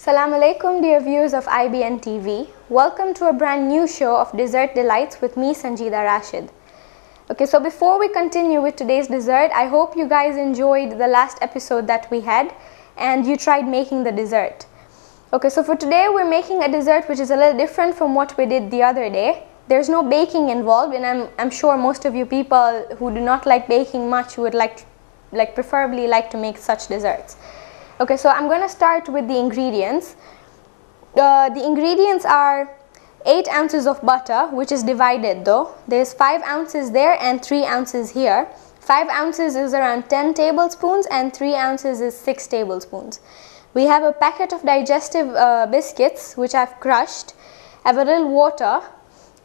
Assalamu alaikum dear viewers of IBN TV. Welcome to a brand new show of Dessert Delights with me Sanjida Rashid. Okay, so before we continue with today's dessert, I hope you guys enjoyed the last episode that we had and you tried making the dessert. Okay, so for today we're making a dessert which is a little different from what we did the other day. There's no baking involved, and I'm sure most of you people who do not like baking much would preferably like to make such desserts. Okay, so I'm going to start with the ingredients. The ingredients are 8 ounces of butter, which is divided though. There's 5 ounces there and 3 ounces here. 5 ounces is around 10 tablespoons and 3 ounces is 6 tablespoons. We have a packet of digestive biscuits, which I've crushed. I have a little water,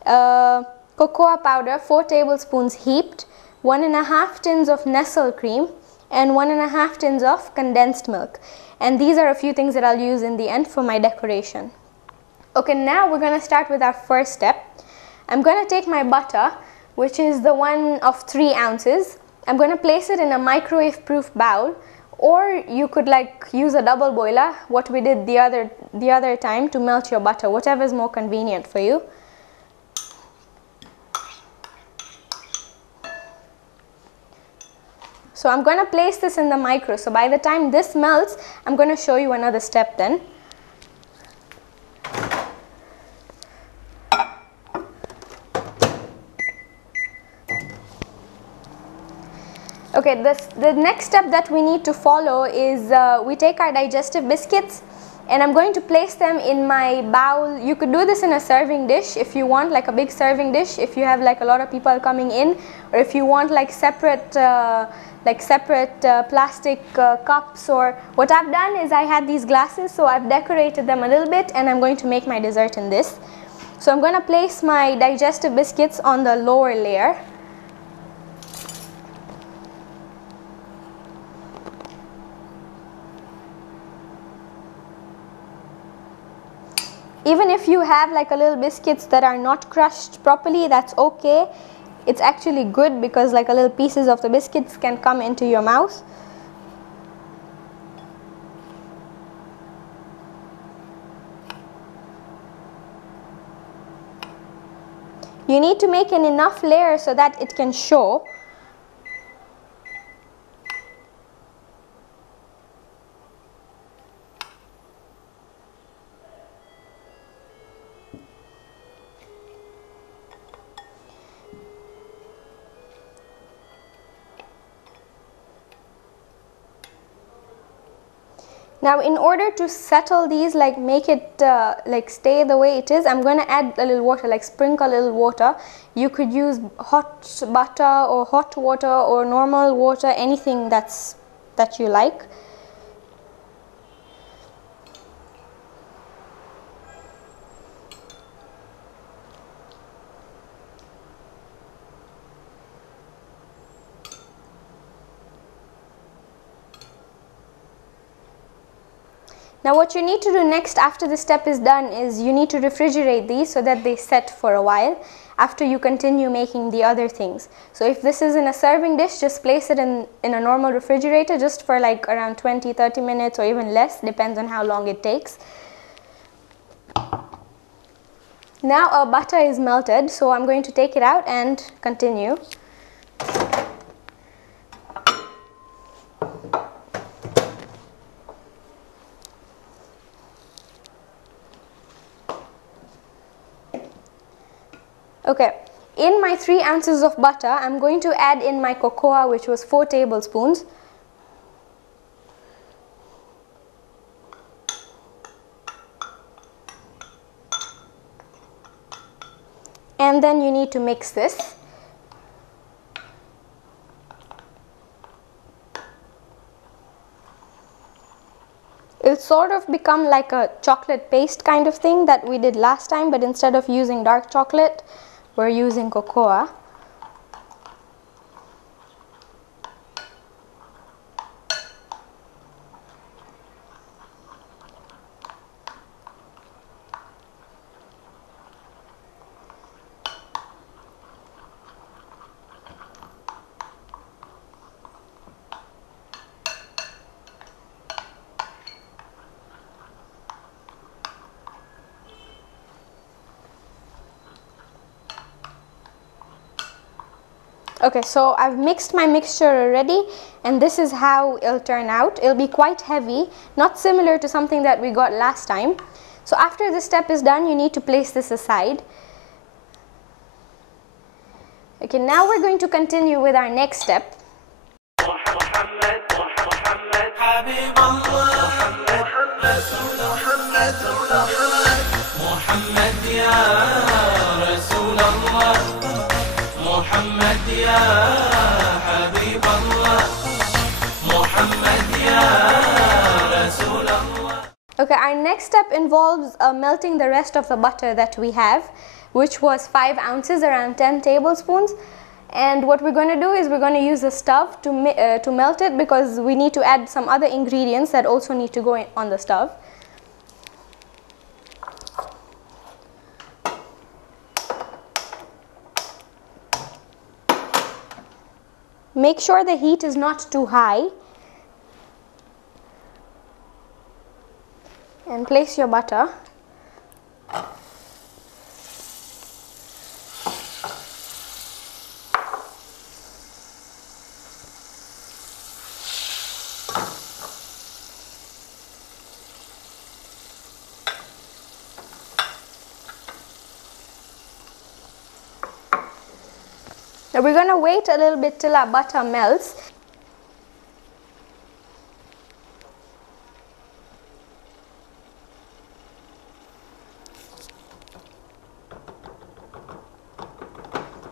cocoa powder, 4 tablespoons heaped, 1.5 tins of Nestle cream, and 1.5 tins of condensed milk. And these are a few things that I'll use in the end for my decoration. Okay, now we're going to start with our first step. I'm going to take my butter, which is the one of 3 ounces. I'm going to place it in a microwave-proof bowl, or you could use a double boiler, what we did the other time, to melt your butter, whatever is more convenient for you. So I'm going to place this in the micro. So by the time this melts, I'm going to show you another step then. Okay, the next step that we need to follow is we take our digestive biscuits, and I'm going to place them in my bowl. You could do this in a serving dish if you want, like a big serving dish, if you have like a lot of people coming in, or if you want like separate plastic cups. Or what I've done is I had these glasses, so I've decorated them a little bit, and I'm going to make my dessert in this. So I'm going to place my digestive biscuits on the lower layer. Even if you have like a little biscuits that are not crushed properly, that's okay. It's actually good because like a little pieces of the biscuits can come into your mouth. You need to make an enough layer so that it can show. Now in order to settle these, make it stay the way it is, I'm going to add a little water, sprinkle a little water. You could use hot butter or hot water or normal water, anything that you like. Now what you need to do next after this step is done is you need to refrigerate these so that they set for a while after you continue making the other things. So if this is in a serving dish, just place it in a normal refrigerator just for like around 20-30 minutes or even less, depends on how long it takes. Now our butter is melted, so I'm going to take it out and continue. Okay, in my 3 ounces of butter, I'm going to add in my cocoa, which was 4 tablespoons. And then you need to mix this. It'll sort of become like a chocolate paste kind of thing that we did last time, but instead of using dark chocolate, we're using cocoa. Okay, so I've mixed my mixture already, and this is how it'll turn out. It'll be quite heavy, not similar to something that we got last time. So after this step is done, you need to place this aside. Okay, now we're going to continue with our next step. Okay, our next step involves melting the rest of the butter that we have, which was 5 ounces, around 10 tablespoons. And what we're going to do is we're going to use the stove to melt it, because we need to add some other ingredients that also need to go on the stove. Make sure the heat is not too high. And place your butter. Now we're going to wait a little bit till our butter melts.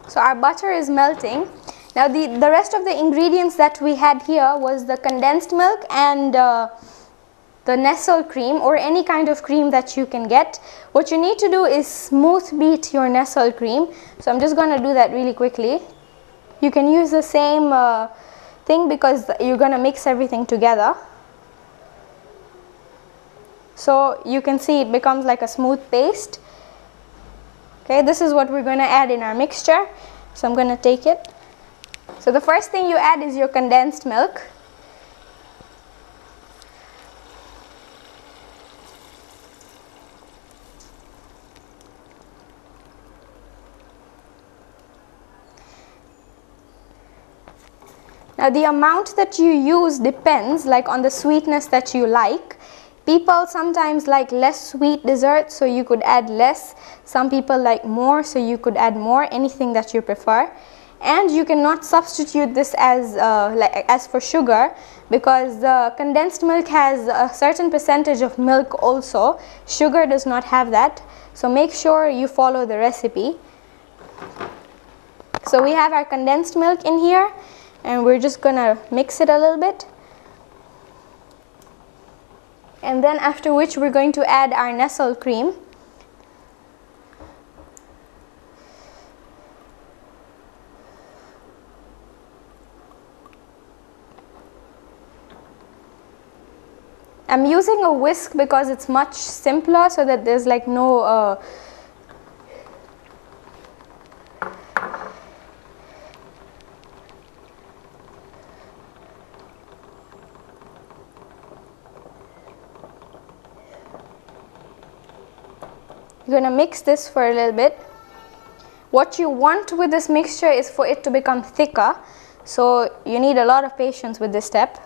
So our butter is melting. Now the rest of the ingredients that we had here was the condensed milk and the Nestle cream, or any kind of cream that you can get. What you need to do is smooth beat your Nestle cream. So I'm just going to do that really quickly. You can use the same thing, because you're going to mix everything together. So you can see it becomes like a smooth paste. Okay, this is what we're going to add in our mixture. So I'm going to take it. So the first thing you add is your condensed milk. Now the amount that you use depends on the sweetness that you like. People sometimes like less sweet desserts, so you could add less. Some people like more, so you could add more, anything that you prefer. And you cannot substitute this as for sugar, because the condensed milk has a certain percentage of milk also. Sugar does not have that, so make sure you follow the recipe. So we have our condensed milk in here, and we're just going to mix it a little bit. And then after which we're going to add our Nestle cream. I'm using a whisk because it's much simpler, so that there's no You're going to mix this for a little bit. What you want with this mixture is for it to become thicker, so you need a lot of patience with this step.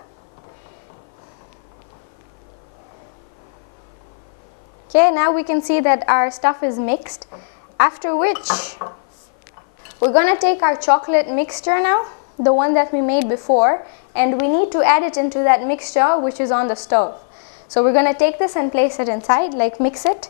Okay, now we can see that our stuff is mixed, after which we're going to take our chocolate mixture now, the one that we made before, and we need to add it into that mixture which is on the stove. So we're going to take this and place it inside, mix it.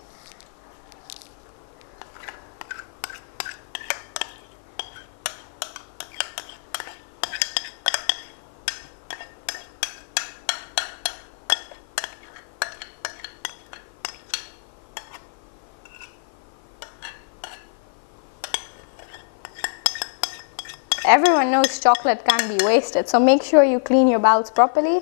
Everyone knows chocolate can't be wasted, so make sure you clean your bowls properly.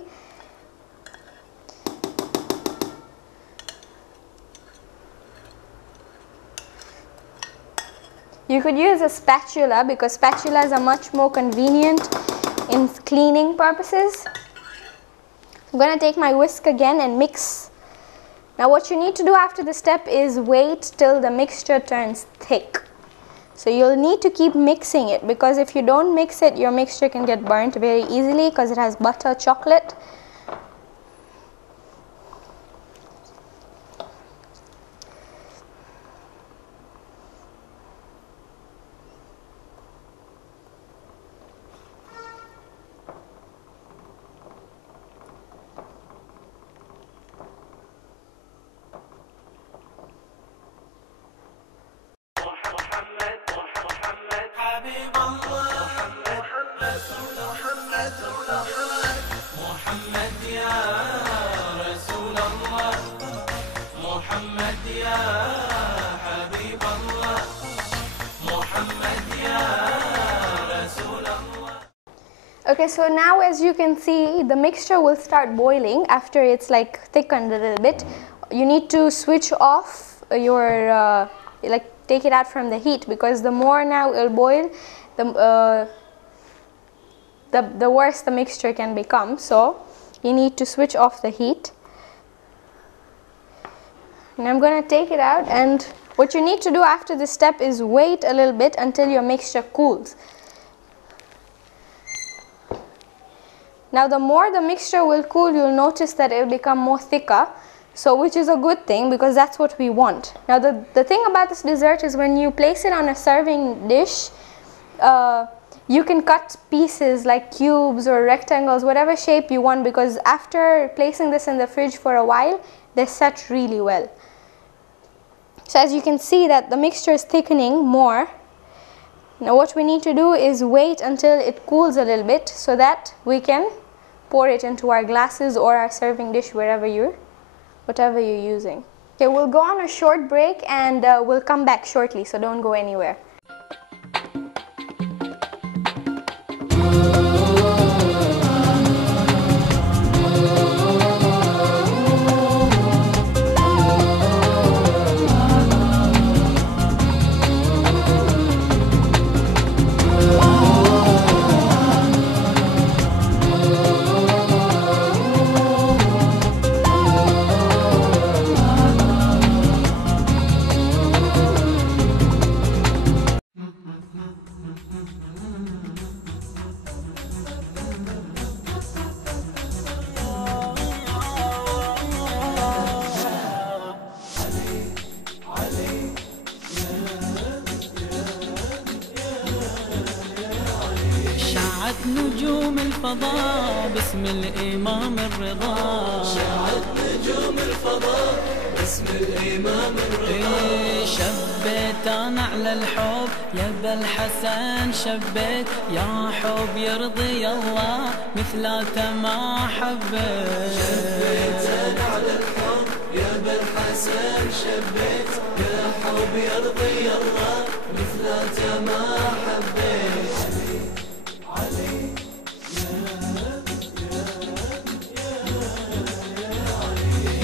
You could use a spatula, because spatulas are much more convenient in cleaning purposes. I'm going to take my whisk again and mix. Now what you need to do after this step is wait till the mixture turns thick. So you'll need to keep mixing it, because if you don't mix it, your mixture can get burnt very easily because it has butter, chocolate. Okay, so now as you can see, the mixture will start boiling after it's like thickened a little bit. You need to switch off your, take it out from the heat, because the more now it'll boil, the worse the mixture can become. So you need to switch off the heat. And I'm going to take it out, and what you need to do after this step is wait a little bit until your mixture cools. Now the more the mixture will cool, you'll notice that it will become more thicker, so which is a good thing because that's what we want. Now the thing about this dessert is when you place it on a serving dish, you can cut pieces like cubes or rectangles, whatever shape you want, because after placing this in the fridge for a while, they set really well. So as you can see that the mixture is thickening more. Now what we need to do is wait until it cools a little bit so that we can pour it into our glasses or our serving dish, whatever you're using. Okay, we'll go on a short break and we'll come back shortly, so don't go anywhere. نجوم الفضاء باسم الإمام الرضا، شعت نجوم الفضاء باسم الإمام الرضا. شبيت أنا على الحب يا ابا الحسن، شبيت يا حب يرضي الله مثلاته ما حبيت. شبيت أنا على الحب يا ابا الحسن، شبيت يا حب يرضي الله مثلاته ما حبيت.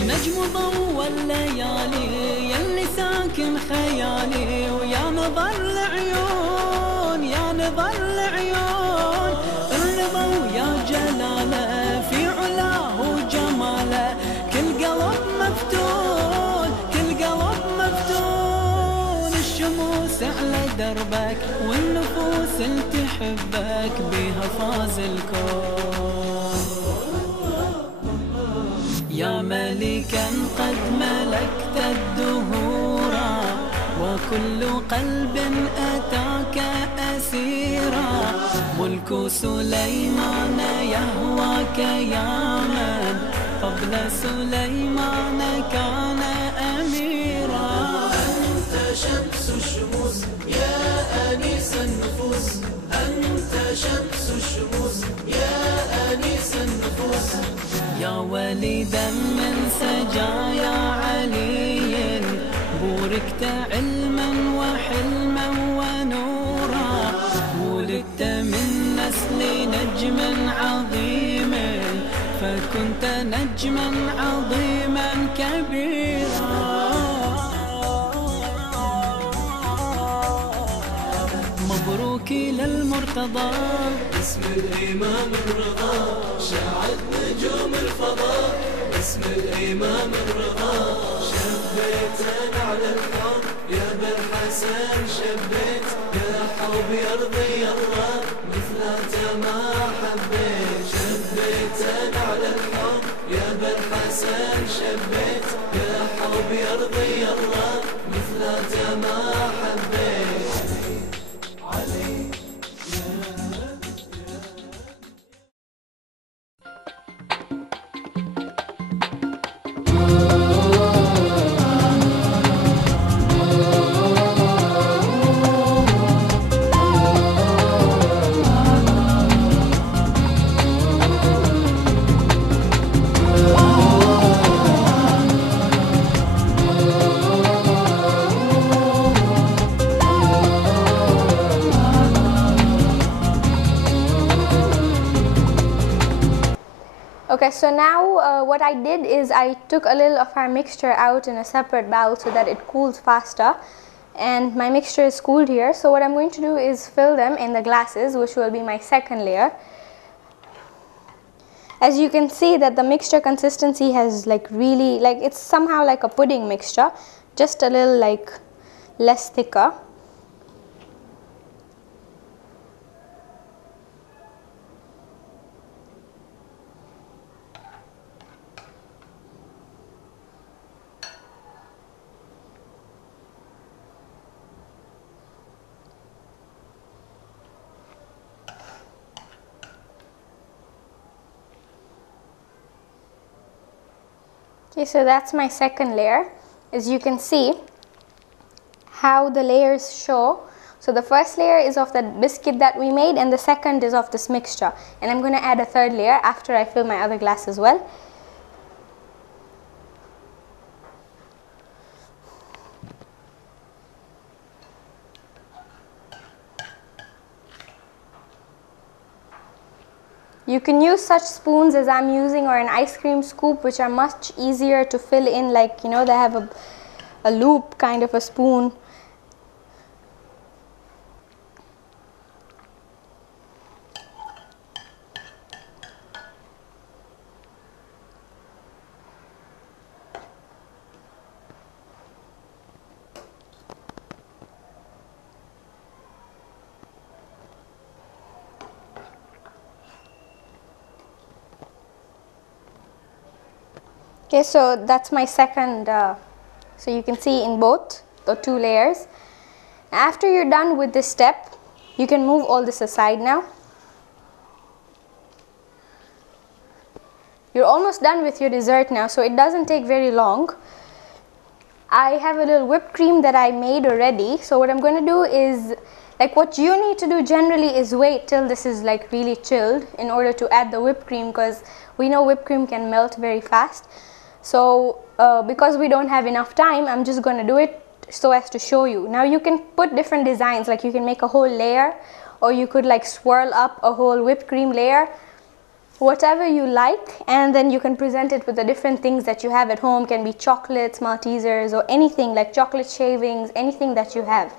نجم ضوى الليالي يلي ساكن خيالي، ويا نظر العيون يا نظر العيون، الرضا ويا جلاله في علاه وجماله، كل قلب مفتون كل قلب مفتون. الشموس على دربك والنفوس اللي تحبك بيها فاز الكون. يا ملكا قد ملكت الدهورا، وكل قلب أتاك أسيرا، ملك سليمان يهواك يا من قبل سليمان كان أميرا. أنت شمس الشموس يا أنيس النفوس، أنت شمس الشموس يا أنيس النفوس. يا وليدا من سجايا علي، بوركت علما وحلما ونورا، ولدت من نسل نجم عظيم، فكنت نجما عظيما كبيرا. مبروك للمرتضى باسم الإمام الرضا، شعت نجوم الفضاء باسم الإمام الرضا. شبيت أنا على الحب يا بالحسن شبيت يا حب يرضي الله مثلك ما حبيت شبيت على الحب يا بالحسن شبيت يا حب يرضي الله مثلك ما حبيت علي Okay, so now what I did is I took a little of our mixture out in a separate bowl so that it cools faster, and my mixture is cooled here. So what I'm going to do is fill them in the glasses, which will be my second layer. As you can see that the mixture consistency has really it's somehow like a pudding mixture, just a little less thicker. Okay, so that's my second layer. As you can see how the layers show. So the first layer is of the biscuit that we made, and the second is of this mixture. And I'm going to add a third layer after I fill my other glass as well. You can use such spoons as I'm using, or an ice cream scoop, which are much easier to fill in, they have a loop kind of a spoon. Okay, so that's my second, so you can see in both the two layers. After you're done with this step, you can move all this aside now. You're almost done with your dessert now, so it doesn't take very long. I have a little whipped cream that I made already, so what I'm going to do is, what you need to do generally is wait till this is really chilled in order to add the whipped cream, because we know whipped cream can melt very fast. So because we don't have enough time, I'm just going to do it so as to show you. Now you can put different designs, you can make a whole layer, or you could swirl up a whole whipped cream layer, whatever you like, and then you can present it with the different things that you have at home. Can be chocolates, Maltesers, or anything like chocolate shavings, anything that you have.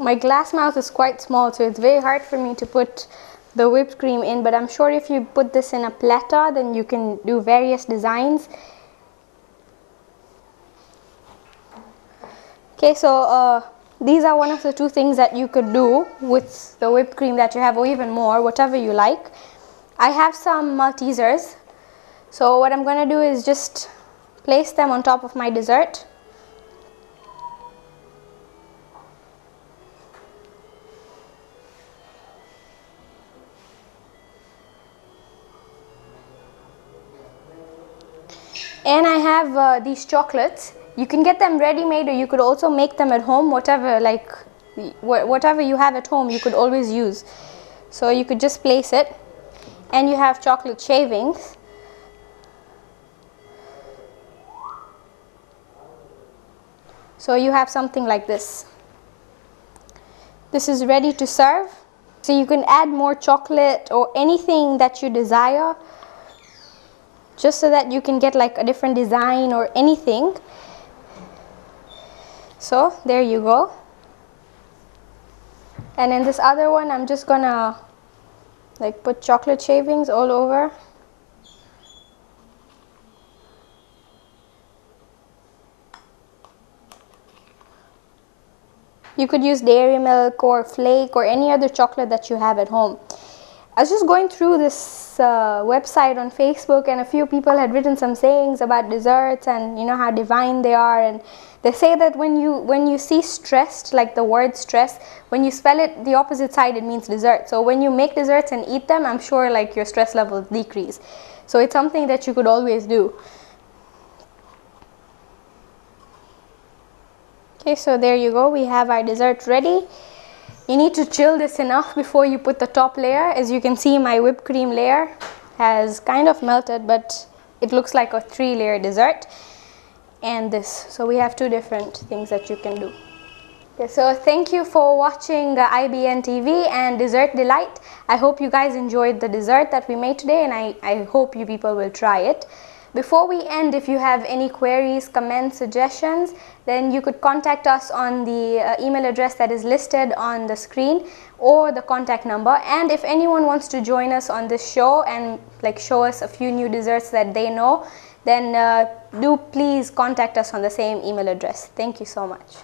My glass mouth is quite small, so it's very hard for me to put the whipped cream in, but I'm sure if you put this in a platter, then you can do various designs. Okay, so these are one of the two things that you could do with the whipped cream that you have, or even more, whatever you like. I have some Maltesers, so what I'm going to do is just place them on top of my dessert. have these chocolates, you can get them ready-made, or you could also make them at home. Whatever, like whatever you have at home, you could always use. So you could just place it, and you have chocolate shavings. So you have something like this. This is ready to serve. So you can add more chocolate or anything that you desire, just so that you can get like a different design or anything. So there you go. And in this other one, I'm just gonna like put chocolate shavings all over. You could use dairy milk or flake or any other chocolate that you have at home. I was just going through this website on Facebook, and a few people had written some sayings about desserts and you know how divine they are, and they say that when you see stressed, like the word stress, when you spell it the opposite side, it means dessert. So when you make desserts and eat them, I'm sure like your stress levels decrease. So it's something that you could always do. Okay, so there you go, we have our dessert ready. You need to chill this enough before you put the top layer. As you can see, my whipped cream layer has kind of melted, but it looks like a 3-layer dessert. And this, so we have 2 different things that you can do. Okay, so thank you for watching IBN TV and Dessert Delight. I hope you guys enjoyed the dessert that we made today, and I hope you people will try it. Before we end, if you have any queries, comments, suggestions, then you could contact us on the email address that is listed on the screen, or the contact number. And if anyone wants to join us on this show and like show us a few new desserts that they know, then do please contact us on the same email address. Thank you so much.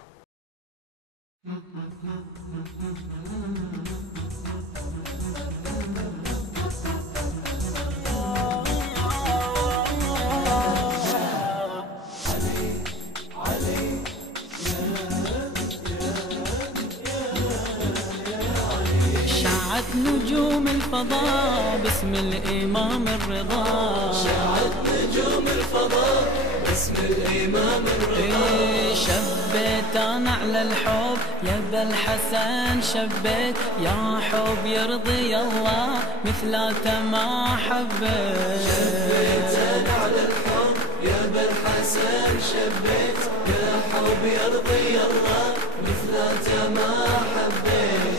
نجوم الفضاء باسم الإمام الرضا، شعت نجوم الفضاء باسم الإمام الرضا. شبيت أنا على الحب يا ابا الحسن، شبيت يا حب يرضي الله مثلاته ما حبيت. شبيت أنا على الحب يا ابا الحسن، شبيت يا حب يرضي الله مثلاته ما حبيت.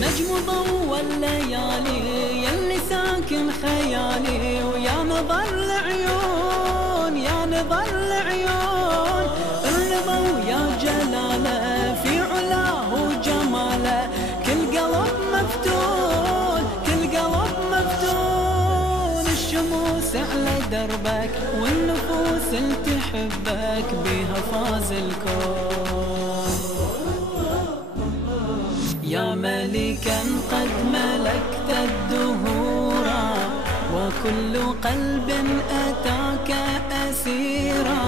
نجم ضوى الليالي يلي ساكن خيالي، ويا نظر العيون يا نظر العيون، الرضا ويا جلاله في علاه وجماله، كل قلب مفتون كل قلب مفتون. الشموس على دربك والنفوس اللي تحبك بيها فاز الكون. يا ملكا قد ملكت الدهورا، وكل قلب أتاك أسيرا،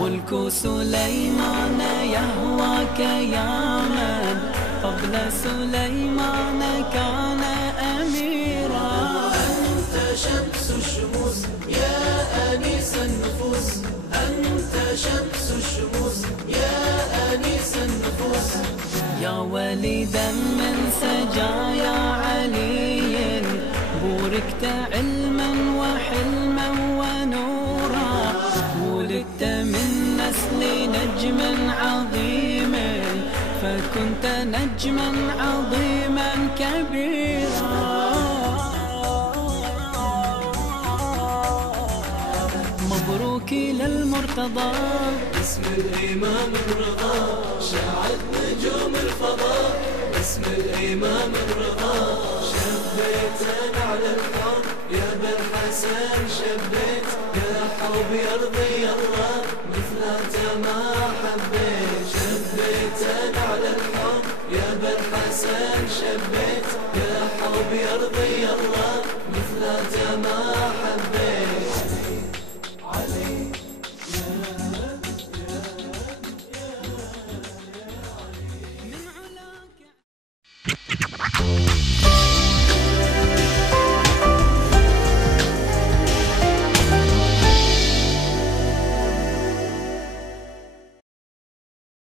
ملك سليمان يهواك يا من قبل سليمان كان أميرا. أنت شمس الشموس يا أنيس النفوس، أنت شمس الشموس يا أنيس النفوس. يا وليدا من سجايا علي، بوركت علما وحلما ونورا، ولدت من نسل نجم عظيم، فكنت نجما عظيما كبيرا. مبروك للمرتضى باسم الإمام الرضا، شعت نجوم الفضاء باسم الإمام الرضا. شبيت أنا على الحب يا ابا الحسن، شبيت يا حب يرضي الله مثلاته ما حبيت. شبيت أنا على الحب يا ابا الحسن، شبيت يا حب يرضي الله مثلاته ما حبيت.